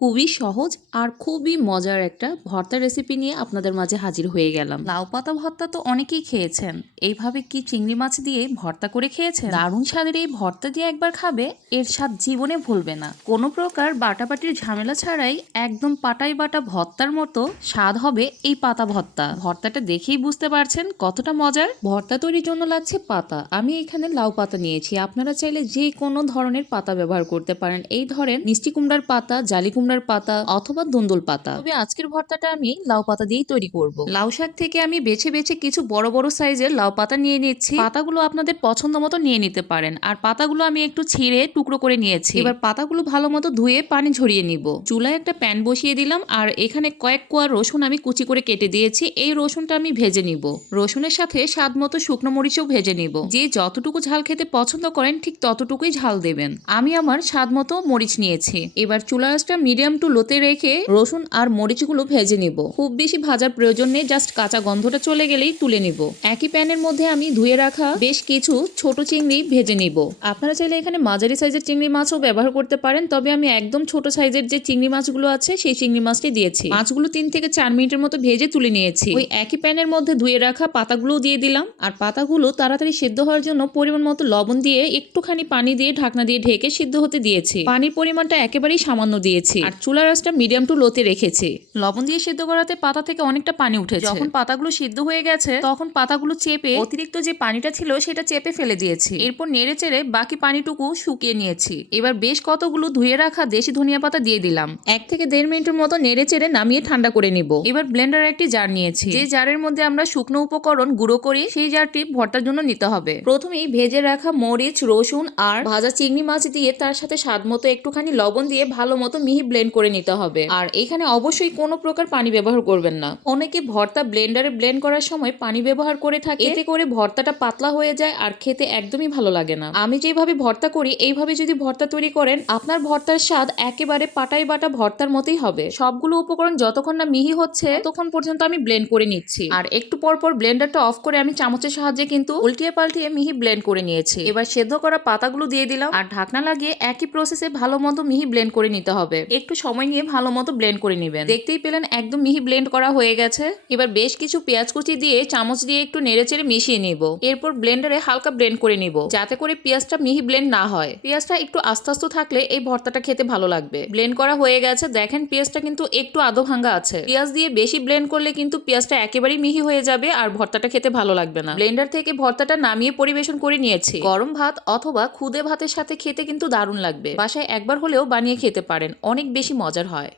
খুবই সহজ আর খুবই মজার একটা ভর্তা রেসিপি নিয়ে আপনাদের মাঝে হাজির হয়ে গেলাম। লাউ পাতা ভর্তা তো অনেকেই খেয়েছেন। এইভাবে কি চিংড়ি মাছ দিয়ে ভর্তা করে খেয়েছেন? দারুণ স্বাদের এই ভর্তা দিয়ে একবার খাবে এর স্বাদ জীবনে ভুলবে না। কোনো প্রকার বাটাবাটির ঝামেলা ছাড়াই একদম পাটাই বাটা ভর্তার মতো স্বাদ হবে এই পাতা ভর্তা। ভর্তাটা দেখেই বুঝতে পারছেন কতটা মজার। ভর্তা তৈরির জন্য লাগছে পাতা। আমি এখানে লাউ পাতা নিয়েছি। আপনারা চাইলে যে কোনো ধরনের পাতা ব্যবহার করতে পারেন। এই ধরেন মিষ্টি কুমড়ার পাতা জালি কুমড়ার পাতা অথবা দুন্দুল পাতা। তবে আজকের ভর্তাটা আমি লাউ পাতা দিয়েই তৈরি করব। লাউ শাক থেকে আমি বেছে বেছে কিছু বড় বড় সাইজের লাউ পাতা নিয়ে নিচ্ছি পাতাগুলো আপনাদের পছন্দ মতো নিয়ে নিতে পারেন। আর পাতাগুলো আমি একটু ছিঁড়ে টুকরো করে নিয়েছি। এবার পাতাগুলো ভালো মতো ধুয়ে পানি ঝরিয়ে নিব। চুলায় একটা প্যান বসিয়ে দিলাম। আর এখানে কয়েক কোয়া রসুন আমি কুচি করে কেটে দিয়েছি। এই রসুনটা আমি ভেজে নিব। রসুনের সাথে স্বাদ মতো শুকনো মরিচও ভেজে নিব। যে যতটুকু ঝাল খেতে পছন্দ করেন ঠিক ততটুকুই ঝাল দেবেন। আমি আমার স্বাদ মতো মরিচ নিয়েছি। এবার চুলা আঁচটা মিডিয়াম টু লোতে রেখে রসুন আর মরিচগুলো ভেজে নিব। খুব বেশি ভাজার প্রয়োজন নেই, জাস্ট কাঁচা গন্ধটা চলে গেলেই তুলে নিব। একই প্যানের মধ্যে আমি ধুয়ে রাখা বেশ কিছু ছোট চিংড়ি ভেজে নিব। আপনারা চাইলে এখানে মাঝারি সাইজের চিংড়ি মাছও ব্যবহার করতে পারেন, তবে আমি একদম ছোট সাইজের যে চিংড়ি মাছগুলো আছে, সেই চিংড়ি মাছটি দিয়েছি। মাছগুলো তিন থেকে চার মিনিটের মতো ভেজে তুলে নিয়েছি। ওই একই প্যানের মধ্যে ধুয়ে রাখা পাতাগুলো দিয়ে দিলাম, আর পাতাগুলো তাড়াতাড়ি সিদ্ধ হওয়ার জন্য পরিমাণ মতো লবণ দিয়ে একটুখানি পানি দিয়ে ঢাকনা দিয়ে ঢেকে সিদ্ধ হতে দিয়েছি। পানির পরিমাণটা একেবারেই সামান্য দিয়েছি। আর চুলার আঁচটা মিডিয়াম টু লোতে রেখেছি। লবণ দিয়ে সিদ্ধ করাতে পাতা থেকে অনেকটা পানি উঠেছে। যখন পাতাগুলো সিদ্ধ হয়ে গেছে তখন পাতাগুলো চেপে অতিরিক্ত যে পানিটা ছিল সেটা চেপে ফেলে দিয়েছি। এরপর নেড়ে চেড়ে বাকি পানিটুকু শুকিয়ে নিয়েছি। এবার বেশ কতগুলো ধুয়ে রাখা দেশি ধনিয়া পাতা দিয়ে দিলাম। এক থেকে দেড় মিনিটের মতো নেড়ে চেড়ে নামিয়ে ঠান্ডা করে নিব। এবার ব্লেন্ডার একটি জার নিয়েছি। যে জারের মধ্যে আমরা শুকনো উপকরণ গুঁড়ো করি সেই জারটি ভর্তার জন্য নিতে হবে। প্রথমেই ভেজে রাখা মরিচ রসুন আর ভাজা চিংড়ি মাছ দিয়ে তার সাথে স্বাদ মতো একটুখানি লবণ দিয়ে ভালো মতো মিহি ব্লেন্ড করে নিতে হবে। আর এখানে অবশ্যই কোনো প্রকার পানি ব্যবহার করবেন না। অনেকে ভর্তা ব্লেন্ডারে ব্লেন্ড করার সময় পানি ব্যবহার করে থাকে। এতে করে ভর্তাটা পাতলা হয়ে যায় আর খেতে একদমই ভালো লাগে না। আমি যেভাবে ভর্তা করি, এইভাবে যদি ভর্তা তৈরি করেন, আপনার ভর্তার স্বাদ একেবারে পাটাই বাটা ভর্তার মতোই হবে। সবগুলো উপকরণ যতক্ষণ না মিহি হচ্ছে, ততক্ষণ পর্যন্ত আমি ব্লেন্ড করে নিচ্ছি। আর একটু পর পর ব্লেন্ডারটা অফ করে আমি চামচের সাহায্যে কিন্তু উল্টিয়ে পাল্টিয়ে মিহি ব্লেন্ড করে নিয়েছি। এবার সেদ্ধ করা পাতাগুলো দিয়ে দিলাম। আর ঢাকনা লাগিয়ে একই প্রসেসে ভালো মতো মিহি ব্লেন্ড করে নিতে হবে। একটু সময় নিয়ে ভালো মতো ব্লেন্ড করে নেবেন। দেখতেই পেলেন একদম মিহি ব্লেন্ড করা হয়ে গেছে। এবার বেশ কিছু পেঁয়াজ কুচি দিয়ে চামচ দিয়ে একটু নেড়েচেড়ে মিশিয়ে নিব। এরপর ব্লেন্ডারে হালকা ব্লেন্ড করে নিব, যাতে করে পেঁয়াজটা মিহি ব্লেন্ড না হয়। পেঁয়াজটা একটু আস্তে আস্তে থাকলে এই ভর্তাটা খেতে ভালো লাগবে। ব্লেন্ড করা হয়ে গেছে। দেখেন পেঁয়াজটা কিন্তু একটু আধো ভাঙ্গা আছে। পেঁয়াজ দিয়ে বেশি ব্লেন্ড করলে কিন্তু পেঁয়াজটা একেবারেই মিহি হয়ে যাবে আর ভর্তাটা খেতে ভালো লাগবে না। ব্লেন্ডার থেকে ভর্তাটা নামিয়ে পরিবেশন করে নিয়েছি। গরম ভাত অথবা খুদে ভাতের সাথে খেতে কিন্তু দারুণ লাগবে। বাসায় একবার হলেও বানিয়ে খেতে পারেন। অনেক বেশি মজার হয়।